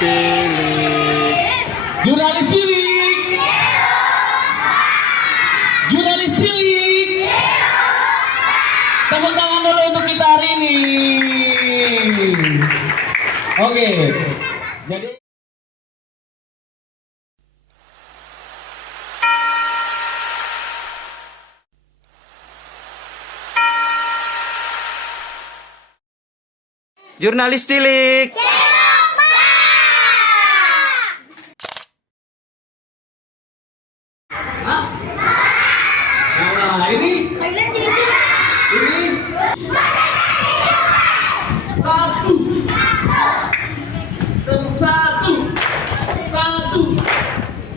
cilik. Jurnalis cilik. Jurnalis cilik. Tepuk tangan dulu untuk kita hari ini. Oke. Jadi Jurnalis cilik. nah, ini satu,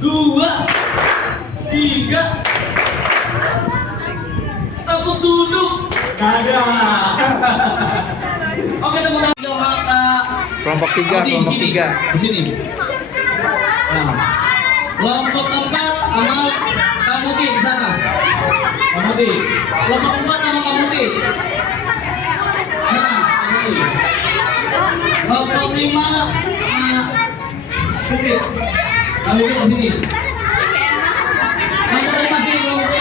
dua, tiga, tepuk duduk. Ada. Oke, tepuk tangan mata. Kelompok 3, kelompok 3. Di sini. Nah, kelompok 4 sama Kamuti di sana. Kamuti. Kelompok 4 sama Kamuti. Nah, Kamuti. Kelompok 5 sama Kamuti. Kamuti di sini. Kelompok 5 sini, kelompok 5.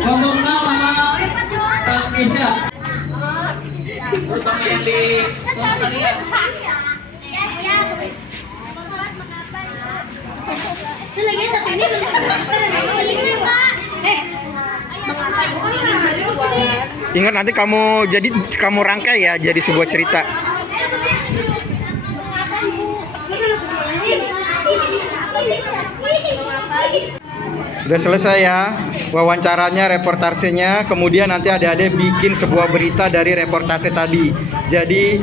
Kelompok 6 sama Kak Kisha. Terus sama yang di sama kalian. Ingat nanti kamu rangkai ya jadi sebuah cerita. Udah selesai ya wawancaranya, reportasenya. Kemudian nanti adik-adik bikin sebuah berita dari reportase tadi. Jadi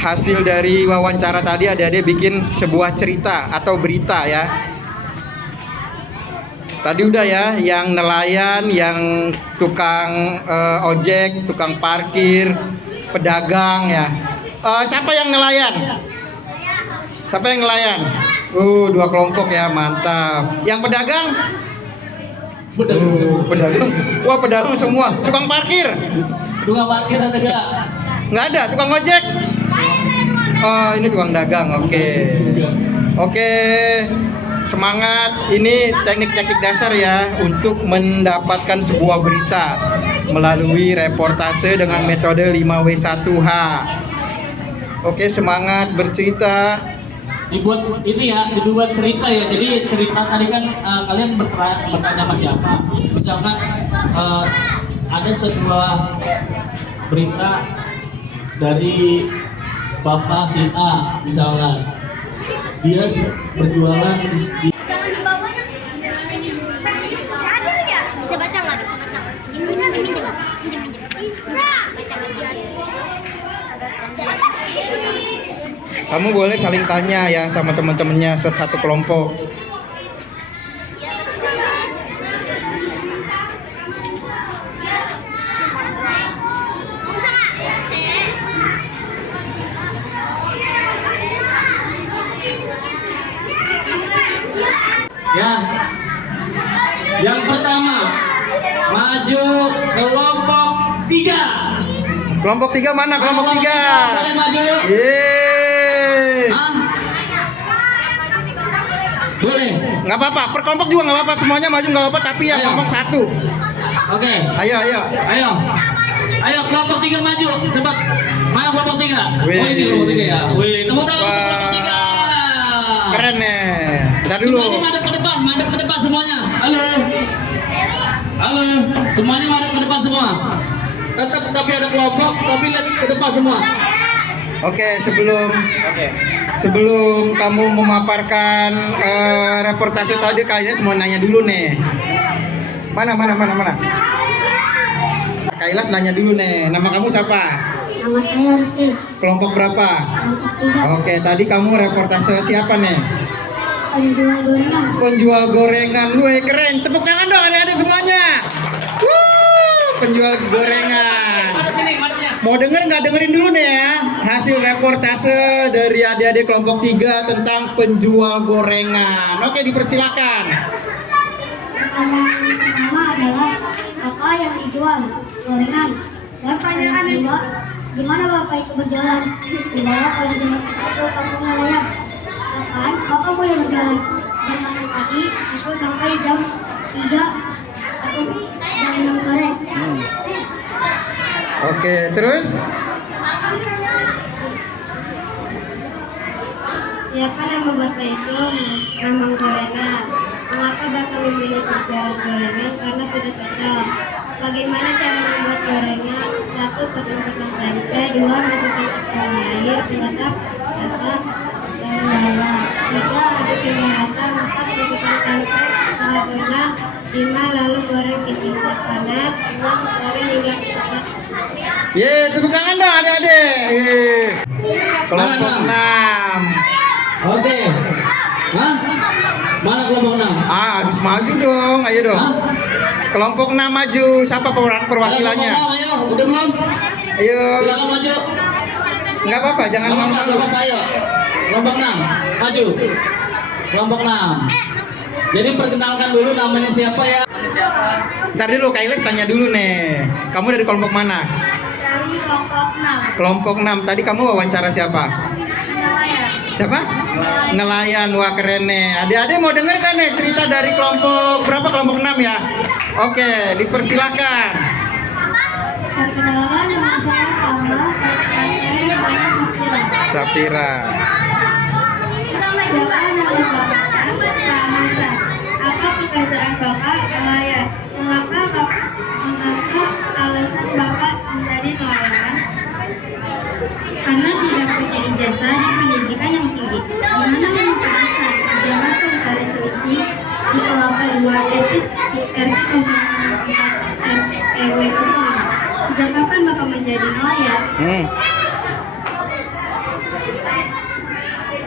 hasil dari wawancara tadi adik-adik bikin sebuah cerita atau berita ya. Tadi udah ya, yang nelayan, yang tukang ojek, tukang parkir, pedagang ya. Siapa yang nelayan? Siapa yang nelayan? 2 kelompok ya, mantap. Yang pedagang? Pedagang. Wah, pedagang semua. Tukang parkir? Tukang parkir ada enggak? Nggak ada. Tukang ojek? Oh, ini tukang dagang. Oke. Oke. Semangat. Ini teknik-teknik dasar ya untuk mendapatkan sebuah berita melalui reportase dengan metode 5W1H. Oke, semangat bercerita. Dibuat ini ya, dibuat cerita ya. Jadi cerita tadi kan kalian bertanya sama siapa? Misalkan ada sebuah berita dari Bapak si A misalkan, dia berjualan di Jangan dibawanya. Bisa baca nggak? Bisa baca. Bisa pinjam. Bisa baca Kamu boleh saling tanya ya sama teman-temannya satu kelompok. ya. Yang pertama, maju kelompok 3. Kelompok 3 mana? Kelompok 3. Boleh maju? Yeay. Hah? Boleh. Nggak apa-apa, per kelompok juga nggak apa-apa, semuanya maju nggak apa-apa, tapi yang Ayo. kelompok 1. Oke. Ayo. Ayo kelompok 3 maju, cepat. Mana kelompok 3? Wih. Oh, ini kelompok 3 ya. Wih, tepuk tangan untuk Wah. kelompok 3. Keren nih. Ntar dulu. Semuanya madep ke depan semuanya. Halo. Semuanya madep ke depan semua. Tetap tapi ada kelompok, tapi lihat ke depan semua. Oke, sebelum kamu memaparkan reportase tadi, kayaknya semua nanya dulu nih. Mana? Kailas nanya dulu nih. Nama kamu siapa? Nama saya Rizky. Kelompok berapa? Kelompok 3. Oke, tadi kamu reportase siapa nih? Penjual gorengan. Penjual gorengan. Wih, keren. Tepuk tangan dong adik-adik semuanya. Penjual gorengan. Mau denger nggak? Dengerin dulu nih ya hasil reportase dari adik-adik kelompok 3 tentang penjual gorengan. Oke, dipersilakan. Pertanyaan pertama adalah apa yang dijual? Gorengan. Dan pertanyaan kedua, Gimana Bapak itu berjalan? Dibawa oleh jembatan satu kampung nelayan. Kapan Bapak boleh berjalan? Jam 6 pagi itu sampai jam 3 atau jam 6 sore. Oke, terus? Siapa nama Bapak itu? Mamang Gorengan. Mengapa Bapak memilih berjualan gorengan? Karena sudah cocok. Bagaimana cara membuat gorengan? 1. Potong-potong tempe. 2. Masukkan ke dalam air. Letak rasa daun bawang. 3. Aduk hingga rata. 4. Masukkan tempe ke adonan. 5. Lalu goreng di minyak panas. 6. Goreng hingga kecut. Ye, tepuk tangan dong adik-adik. Kelompok 6. Oke. Hah? Mana kelompok 6? Habis maju dong, ayo dong. Hah? Kelompok 6 maju, siapa perwakilannya? Ayo, udah belum? Ayo, Silakan maju. nggak apa-apa, jangan Kelompok 6, malu-malu. kelompok ayo. Kelompok 6, maju. Kelompok 6. Jadi perkenalkan dulu namanya siapa ya? Ntar dulu, Kailes tanya dulu nih. Kamu dari kelompok mana? Dari kelompok 6. Kelompok 6, tadi kamu wawancara siapa? Nelayan. Siapa? Nelayan, wah keren nih. Adik-adik mau denger kan nih cerita dari kelompok, berapa kelompok 6 ya? Oke, dipersilakan. Perkenalkan nama saya Pama, saya Bana Sapira. Siapa nama Bapak? Ramasa. Apa pekerjaan Bapak? Nelayan. Mengapa alasan Bapak menjadi nelayan? Karena tidak punya ijazah dan pendidikan yang tinggi. Gimana memanfaatkan jabatan Tari Cilincing di Kelapa 2 RT 04 RW 05? Sejak kapan Bapak menjadi nelayan?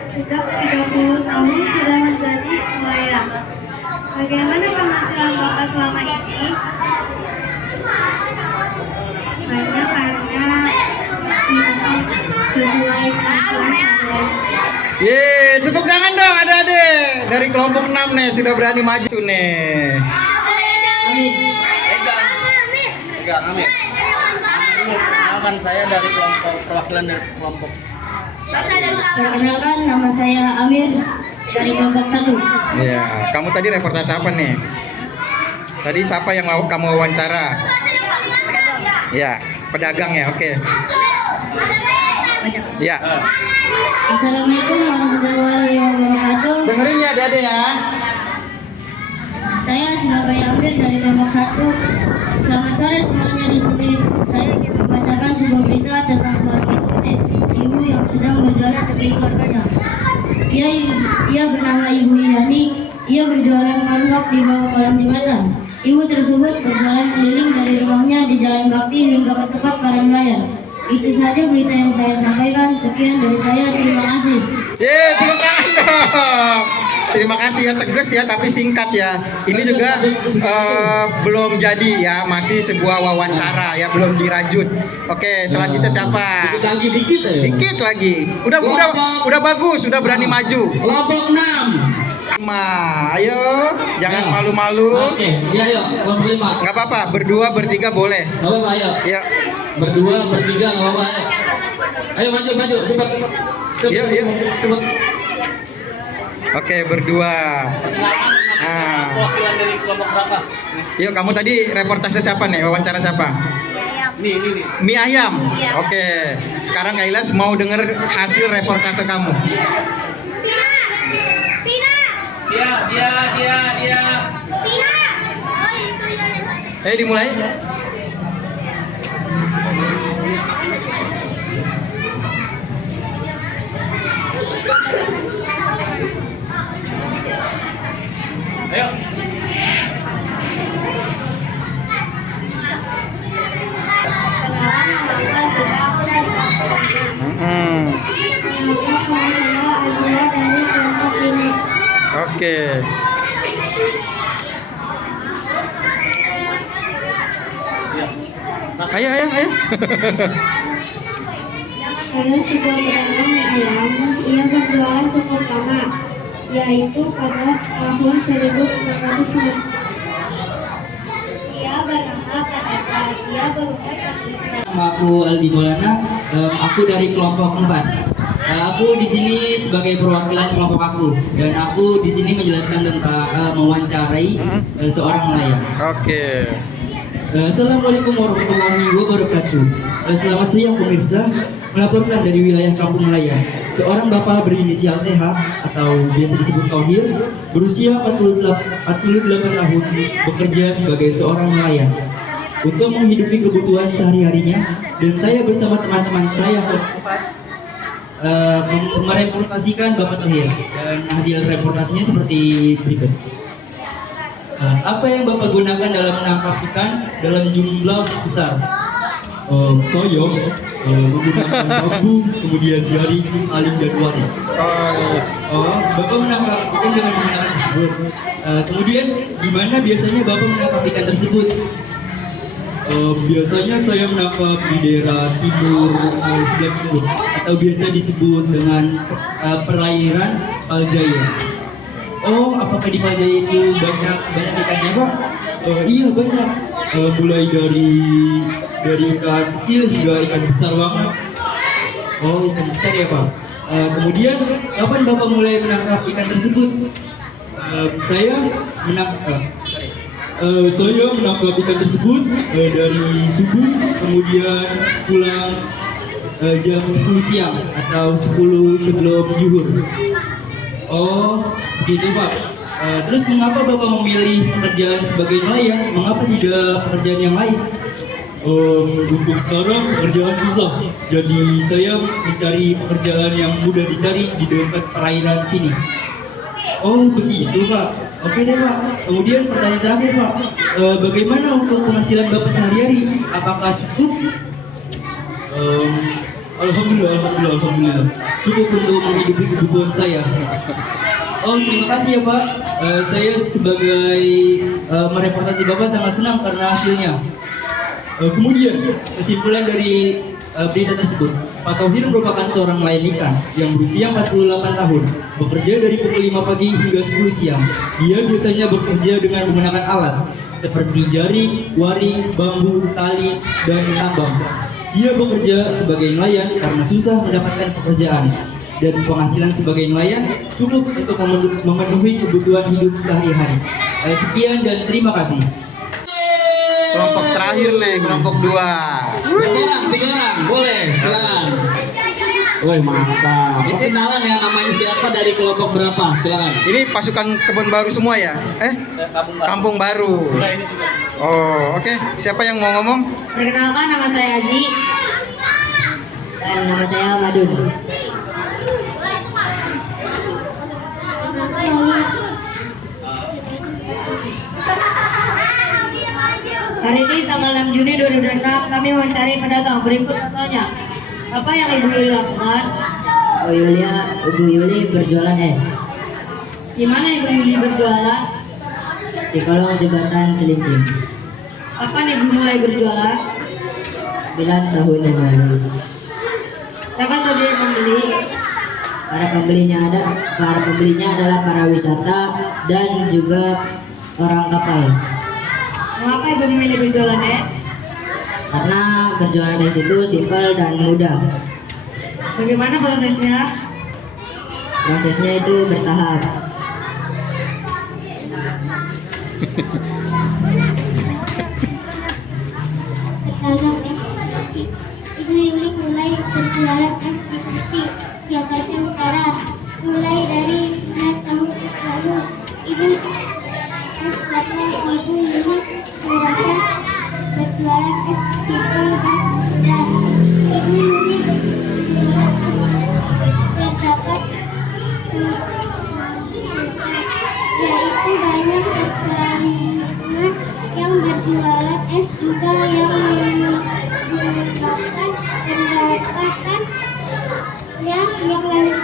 Sejak 30 tahun sudah menjadi nelayan. Bagaimana penghasilan Bapak selama ini? Banyak karena sesuai penghasilan saya. Ye, tepuk tangan dong adik-adik. Dari kelompok 6 nih sudah berani maju nih. Amin. Enggak, Amir. Perkenalkan saya dari kelompok perwakilan dari kelompok. Perkenalkan nama saya Amir dari kelompok 1. Iya, kamu tadi reportase apa nih? Tadi siapa yang mau kamu wawancara? Iya, pedagang ya, oke. Iya, Assalamualaikum warahmatullahi wabarakatuh. dengerin ya adik-adik ya. Saya sebagai Amir dari kelompok 1. Selamat sore semuanya di sini. Saya ingin membacakan sebuah berita tentang seorang ibu yang sedang berjualan demi keluarganya. Ia bernama Ibu Yani. Ia berjualan martabak di bawah kolong jembatan. Ibu tersebut berjualan keliling dari rumahnya di Jalan Bakti hingga ke tempat para nelayan. Itu saja berita yang saya sampaikan. Sekian dari saya. Terima kasih. Ye, tepuk tangan dong. Terima kasih ya, tegas ya, tapi singkat ya. Ini juga belum jadi ya, masih sebuah wawancara ya, belum dirajut. Oke, selanjutnya siapa? Dikit lagi, dikit aja. Dikit lagi. Udah bagus, udah berani maju. Kelompok 6. Ayo, jangan Ya. malu-malu. Oke, iya yuk, kelompok 5. Nggak apa-apa, berdua, bertiga boleh. Nggak apa-apa, ayo. Ya, Berdua, bertiga, nggak apa-apa, ayo. Ayo maju, cepat. Yuk, yuk. Cepat. oke berdua. Nama perwakilan dari kelompok berapa? Yuk, kamu tadi reportase siapa nih? Wawancara siapa? Nih. Mie ayam. Oke, sekarang Kailas mau denger hasil reportase kamu. Dia. Dimulai. Ayo. Oke. Ayo. Saya sudah pedagang mie ayam. Ia berjualan untuk pertama, yaitu pada tahun 1990. Ia bernama Pak Tata. Ia berusaha. Nama aku Aldi Maulana, aku dari kelompok 4. Aku di sini sebagai perwakilan kelompok aku dan aku di sini menjelaskan tentang mewawancarai seorang nelayan. Oke. Assalamualaikum warahmatullahi wabarakatuh. Selamat siang pemirsa. Melaporkan dari wilayah Kampung Nelayan. Seorang bapak berinisial TH atau biasa disebut Tohir, berusia 48 tahun, bekerja sebagai seorang nelayan untuk menghidupi kebutuhan sehari-harinya. Dan saya bersama teman-teman saya mereportasikan Bapak Tohir, dan hasil reportasinya seperti berikut. Apa yang Bapak gunakan dalam menangkap ikan dalam jumlah besar? Saya menggunakan bambu, kemudian jaring, aling, dan waring. Bapak menangkap ikan dengan menggunakan tersebut. Kemudian gimana biasanya Bapak menangkap ikan tersebut? Biasanya saya menangkap di daerah timur, sebelah timur, atau biasa disebut dengan perairan Paljaya. Apakah di Paljaya itu banyak ikannya, Pak? Iya, banyak. Mulai dari ikan kecil hingga ikan besar banget. Ikan besar ya, Pak. Kemudian kapan Bapak mulai menangkap ikan tersebut? Saya menangkap ikan tersebut dari subuh, kemudian pulang jam 10 siang atau 10 sebelum zuhur. Begitu, Pak. Terus mengapa Bapak memilih pekerjaan sebagai nelayan? Mengapa tidak pekerjaan yang lain? Untuk sekarang pekerjaan susah, jadi saya mencari pekerjaan yang mudah dicari di dekat perairan sini. Begitu, Pak. Oke deh, Pak. Kemudian pertanyaan terakhir, Pak. Bagaimana untuk penghasilan Bapak sehari-hari? Apakah cukup? Alhamdulillah. Cukup untuk menghidupi kebutuhan saya. Terima kasih ya, Pak. Saya sebagai mereportasi Bapak sangat senang karena hasilnya. Kemudian kesimpulan dari berita tersebut, Pak Tohir merupakan seorang nelayan ikan yang berusia 48 tahun, bekerja dari pukul 5 pagi hingga 10 siang. Dia biasanya bekerja dengan menggunakan alat seperti jaring, waring, bambu, tali, dan tambang. Dia bekerja sebagai nelayan karena susah mendapatkan pekerjaan, dan penghasilan sebagai nelayan cukup untuk memenuhi kebutuhan hidup sehari-hari. Sekian dan terima kasih. Kelompok terakhir nih, kelompok 2. 3 orang, boleh, silakan. Woi, mantap. Perkenalan ya, namanya siapa, dari kelompok berapa? Silakan. Ini pasukan Kebun Baru semua ya? Kampung Baru. Oke. Siapa yang mau ngomong? Perkenalkan, nama saya Aji. Dan nama saya Madun. Hari ini tanggal 6 Juni 2006 kami mencari pedagang. Berikut contohnya. Apa yang Ibu Yuli lakukan? Ibu Yuli berjualan es Di mana Ibu Yuli berjualan? di kolong jembatan Cilincing. Kapan Ibu mulai berjualan? 9 tahun yang lalu. Siapa saja yang membeli? Para pembelinya adalah para wisata dan juga orang kapal. Mengapa Ibu memilih berjualan es? Karena berjualan es itu simpel dan mudah. Bagaimana prosesnya? Prosesnya itu bertahap. Pedagang es Cilincing. Ibu Yuli mulai berjualan es di Cilincing, Jakarta Utara, mulai dari 9 tahun lalu. Ibu es karena Ibu Yuli merasa berjualan es simpel dan mudah. Ibu Yuli terdapat yaitu banyak persaingan yang berjualan es juga yang menyebabkan pendapatan yang naik.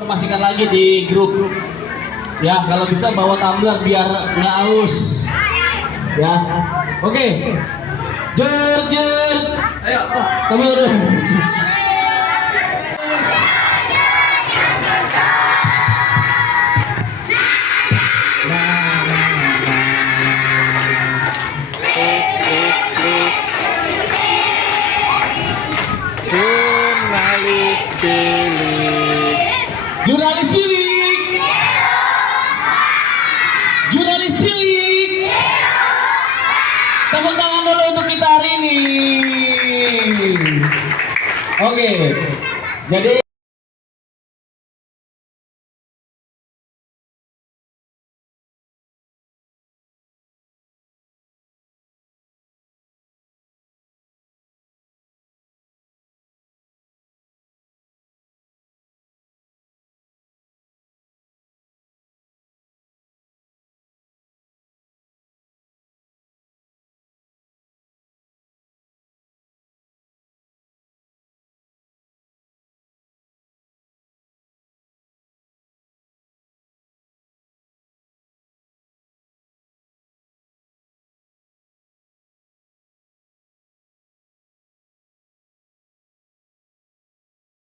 Informasikan lagi di grup. Ya, kalau bisa bawa tumbler biar nggak haus. Ya, oke. Jer. Ayo, tumbler. Tepuk tangan dulu untuk kita hari ini. Oke. Jadi